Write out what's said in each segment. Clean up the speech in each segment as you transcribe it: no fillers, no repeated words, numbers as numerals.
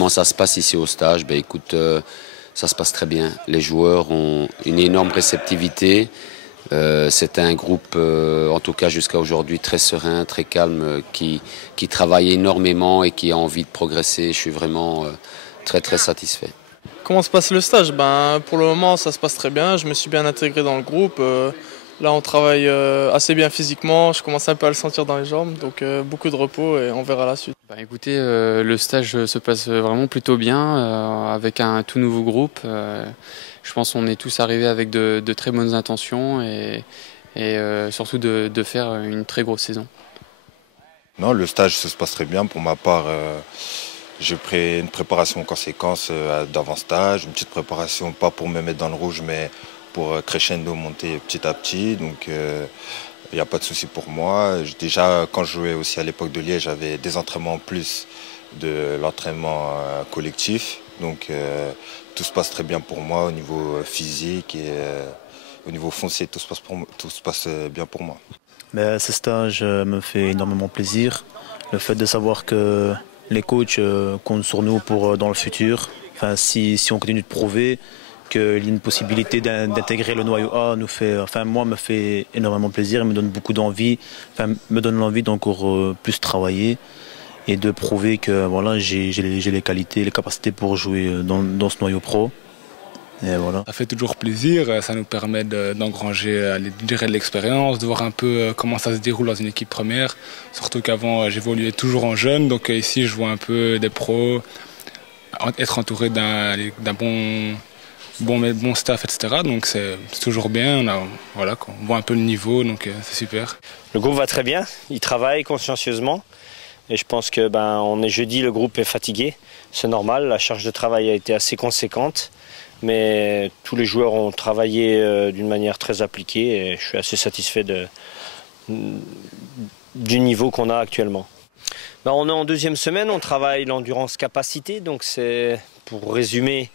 Comment ça se passe ici au stage? Ben, écoute, ça se passe très bien. Les joueurs ont une énorme réceptivité. C'est un groupe, en tout cas jusqu'à aujourd'hui, très serein, très calme, qui travaille énormément et qui a envie de progresser. Je suis vraiment très très satisfait. Comment se passe le stage? Pour le moment, ça se passe très bien. Je me suis bien intégré dans le groupe. Là, on travaille assez bien physiquement. Je commence un peu à le sentir dans les jambes. Donc, beaucoup de repos et on verra la suite. Écoutez, le stage se passe vraiment plutôt bien avec un tout nouveau groupe. Je pense qu'on est tous arrivés avec de très bonnes intentions et surtout de faire une très grosse saison. Non, le stage se passe très bien. Pour ma part, j'ai pris une préparation en conséquence d'avant-stage, une petite préparation, pas pour me mettre dans le rouge, mais pour crescendo monter petit à petit. Donc il n'y a pas de souci pour moi. Déjà, quand je jouais aussi à l'époque de Liège, j'avais des entraînements en plus de l'entraînement collectif. Donc tout se passe très bien pour moi au niveau physique et au niveau foncier, tout se passe bien pour moi. Mais ce stage me fait énormément plaisir. Le fait de savoir que les coachs comptent sur nous pour dans le futur. Enfin, si on continue de prouver qu'il y a une possibilité d'intégrer le noyau A, moi me fait énormément plaisir, me donne beaucoup d'envie, me donne l'envie d'encore plus travailler et de prouver que voilà, j'ai les qualités, les capacités pour jouer dans ce noyau pro. Et voilà. Ça fait toujours plaisir, ça nous permet d'engranger de l'expérience, de voir un peu comment ça se déroule dans une équipe première. Surtout qu'avant j'évoluais toujours en jeune, donc ici je vois un peu des pros, être entouré d'un bon staff, etc. Donc c'est toujours bien, on voit un peu le niveau, donc c'est super. Le groupe va très bien, il travaille consciencieusement. Et je pense que on est jeudi, le groupe est fatigué, c'est normal, la charge de travail a été assez conséquente. Mais tous les joueurs ont travaillé d'une manière très appliquée et je suis assez satisfait du niveau qu'on a actuellement. On est en deuxième semaine, on travaille l'endurance capacité, donc c'est, pour résumer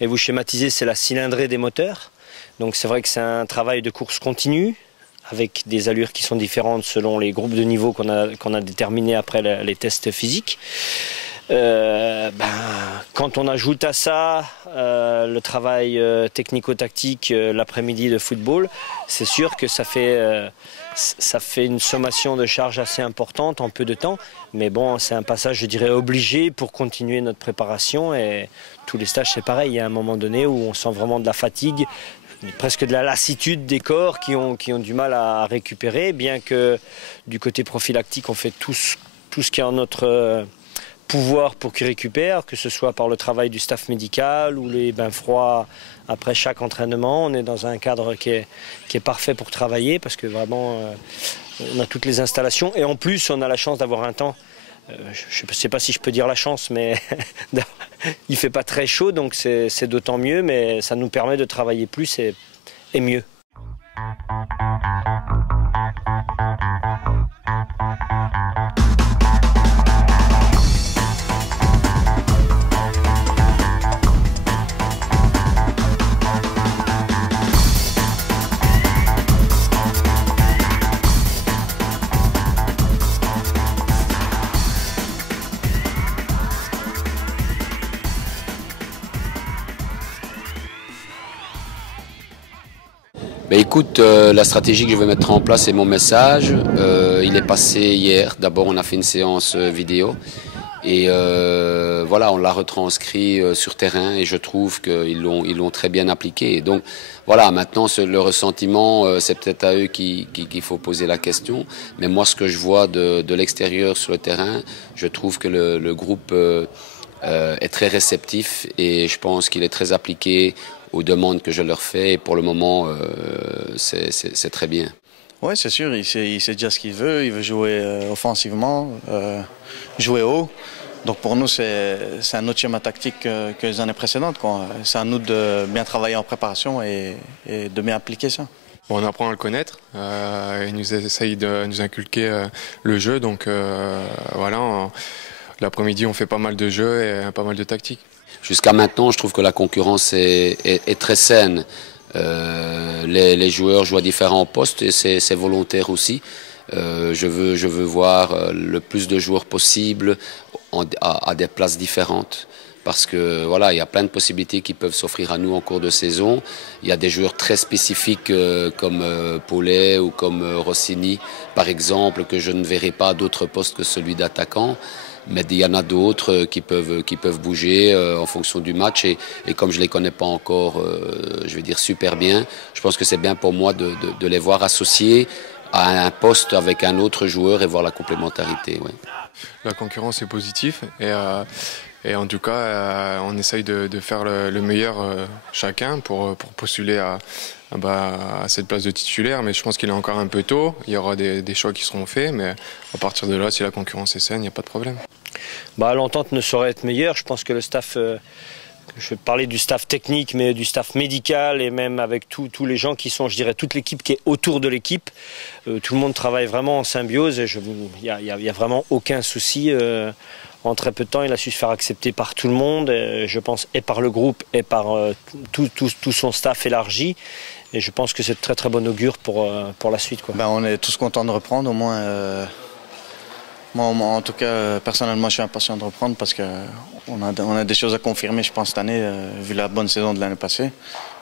et vous schématiser, c'est la cylindrée des moteurs. Donc c'est vrai que c'est un travail de course continue, avec des allures qui sont différentes selon les groupes de niveau qu'on a déterminés après les tests physiques. Quand on ajoute à ça le travail technico-tactique l'après-midi de football, c'est sûr que ça fait une sommation de charges assez importante en peu de temps. Mais bon, c'est un passage, je dirais, obligé pour continuer notre préparation. Et tous les stages, c'est pareil. Il y a un moment donné où on sent vraiment de la fatigue, presque de la lassitude des corps qui ont du mal à récupérer. Bien que du côté prophylactique, on fait tout ce qui est en notre pouvoir pour qu'ils récupèrent, que ce soit par le travail du staff médical ou les bains froids après chaque entraînement. On est dans un cadre qui est parfait pour travailler parce que vraiment on a toutes les installations et en plus on a la chance d'avoir un temps, je ne sais pas si je peux dire la chance, mais il ne fait pas très chaud, donc c'est d'autant mieux, mais ça nous permet de travailler plus et mieux. Écoute, la stratégie que je vais mettre en place, c'est mon message. Il est passé hier. D'abord, on a fait une séance vidéo. Et voilà, on l'a retranscrit sur terrain et je trouve qu'ils l'ont très bien appliqué. Et donc voilà, maintenant le ressentiment, c'est peut-être à eux qu'il faut poser la question. Mais moi, ce que je vois de l'extérieur sur le terrain, je trouve que le groupe est très réceptif et je pense qu'il est très appliqué aux demandes que je leur fais. Et pour le moment, c'est très bien. Oui, c'est sûr, il sait déjà ce qu'il veut jouer offensivement, jouer haut. Donc pour nous, c'est un autre schéma tactique que les années précédentes. C'est à nous de bien travailler en préparation et de bien appliquer ça. On apprend à le connaître, il nous essaye de nous inculquer le jeu, donc voilà, l'après-midi on fait pas mal de jeux et pas mal de tactiques. Jusqu'à maintenant, je trouve que la concurrence est très saine. Les joueurs jouent à différents postes et c'est volontaire aussi. Je veux voir le plus de joueurs possible à des places différentes. parce que voilà, il y a plein de possibilités qui peuvent s'offrir à nous en cours de saison. Il y a des joueurs très spécifiques comme Paulet ou comme Rossini, par exemple, que je ne verrai pas à d'autres postes que celui d'attaquant. Mais il y en a d'autres qui peuvent bouger en fonction du match. Et comme je ne les connais pas encore, je vais dire super bien, je pense que c'est bien pour moi de les voir associés à un poste avec un autre joueur et voir la complémentarité. Ouais. La concurrence est positive et en tout cas, on essaye de faire le meilleur chacun pour postuler à cette place de titulaire. Mais je pense qu'il est encore un peu tôt. Il y aura des choix qui seront faits, mais à partir de là, si la concurrence est saine, il n'y a pas de problème. L'entente ne saurait être meilleure. Je pense que le staff, je vais parler du staff technique, mais du staff médical et même avec tous les gens qui sont, je dirais, toute l'équipe qui est autour de l'équipe. Tout le monde travaille vraiment en symbiose et il y a vraiment aucun souci. En très peu de temps, il a su se faire accepter par tout le monde, je pense, et par le groupe et par tout son staff élargi. Et je pense que c'est de très très bon augure pour la suite, quoi. On est tous contents de reprendre, au moins. Moi, en tout cas, personnellement, je suis impatient de reprendre parce qu'on a des choses à confirmer, je pense, cette année, vu la bonne saison de l'année passée.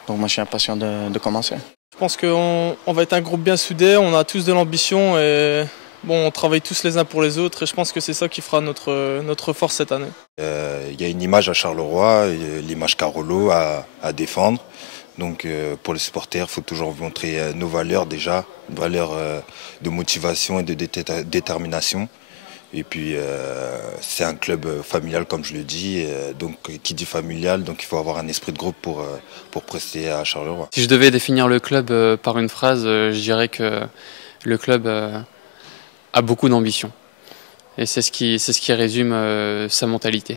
Donc moi, je suis impatient de commencer. Je pense qu'on va être un groupe bien soudé, on a tous de l'ambition et on travaille tous les uns pour les autres. Et je pense que c'est ça qui fera notre force cette année. Il y a une image à Charleroi, l'image Carolo à défendre. Donc pour les supporters, il faut toujours montrer nos valeurs déjà, valeurs de motivation et de détermination. Et puis c'est un club familial comme je le dis, donc qui dit familial, donc il faut avoir un esprit de groupe pour prester à Charleroi. Si je devais définir le club par une phrase, je dirais que le club a beaucoup d'ambition. Et c'est ce qui résume sa mentalité.